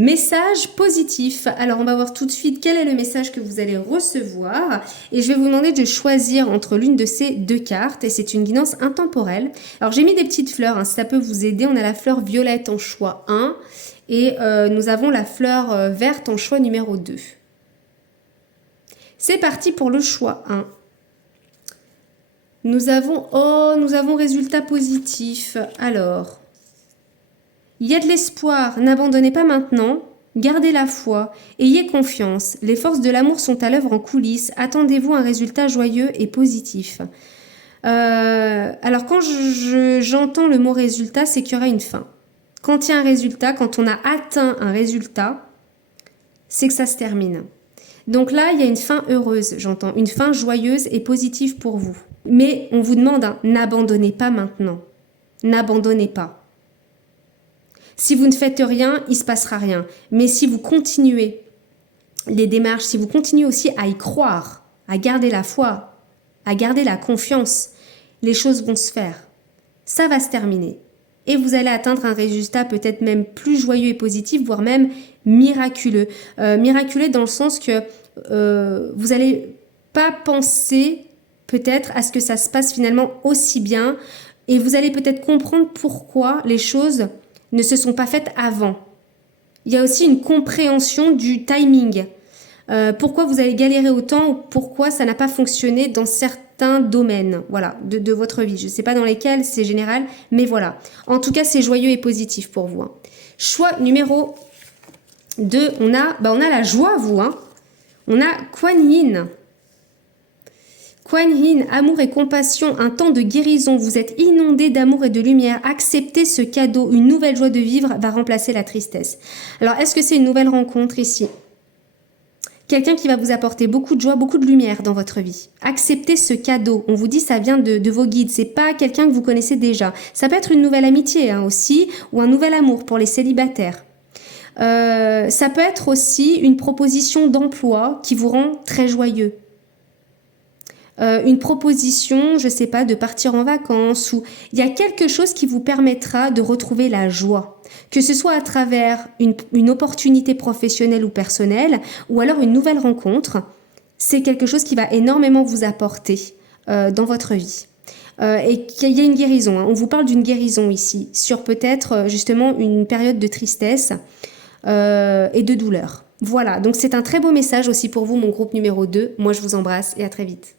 Message positif. Alors, on va voir tout de suite quel est le message que vous allez recevoir. Et je vais vous demander de choisir entre l'une de ces deux cartes. Et c'est une guidance intemporelle. Alors, j'ai mis des petites fleurs, hein, si ça peut vous aider. On a la fleur violette en choix 1. Et nous avons la fleur verte en choix numéro 2. C'est parti pour le choix 1. Nous avons résultat positif. Alors... il y a de l'espoir, n'abandonnez pas maintenant, gardez la foi, ayez confiance, les forces de l'amour sont à l'œuvre en coulisses, attendez-vous un résultat joyeux et positif. Alors quand j'entends le mot résultat, c'est qu'il y aura une fin. Quand il y a un résultat, quand on a atteint un résultat, c'est que ça se termine. Donc là, il y a une fin heureuse, j'entends, une fin joyeuse et positive pour vous. Mais on vous demande, hein, n'abandonnez pas maintenant, n'abandonnez pas. Si vous ne faites rien, il ne se passera rien. Mais si vous continuez les démarches, si vous continuez aussi à y croire, à garder la foi, à garder la confiance, les choses vont se faire. Ça va se terminer. Et vous allez atteindre un résultat peut-être même plus joyeux et positif, voire même miraculeux. Miraculeux dans le sens que vous n'allez pas penser peut-être à ce que ça se passe finalement aussi bien. Et vous allez peut-être comprendre pourquoi les choses ne se sont pas faites avant. Il y a aussi une compréhension du timing. Pourquoi vous allez galérer autant ou pourquoi ça n'a pas fonctionné dans certains domaines, voilà, de votre vie. Je ne sais pas dans lesquels, c'est général, mais voilà. En tout cas, c'est joyeux et positif pour vous. Hein. Choix numéro 2, on a la joie, vous. Hein. On a Kuan Yin. Kuan Yin, amour et compassion, un temps de guérison. Vous êtes inondé d'amour et de lumière. Acceptez ce cadeau. Une nouvelle joie de vivre va remplacer la tristesse. Alors, est-ce que c'est une nouvelle rencontre ici? Quelqu'un qui va vous apporter beaucoup de joie, beaucoup de lumière dans votre vie. Acceptez ce cadeau. On vous dit ça vient de vos guides. C'est pas quelqu'un que vous connaissez déjà. Ça peut être une nouvelle amitié hein, aussi ou un nouvel amour pour les célibataires. Ça peut être aussi une proposition d'emploi qui vous rend très joyeux. Une proposition, je sais pas, de partir en vacances ou il y a quelque chose qui vous permettra de retrouver la joie. Que ce soit à travers une opportunité professionnelle ou personnelle ou alors une nouvelle rencontre, c'est quelque chose qui va énormément vous apporter dans votre vie. Et qu'il y a une guérison, hein. On vous parle d'une guérison ici, sur peut-être justement une période de tristesse et de douleur. Voilà, donc c'est un très beau message aussi pour vous, mon groupe numéro 2. Moi, je vous embrasse et à très vite.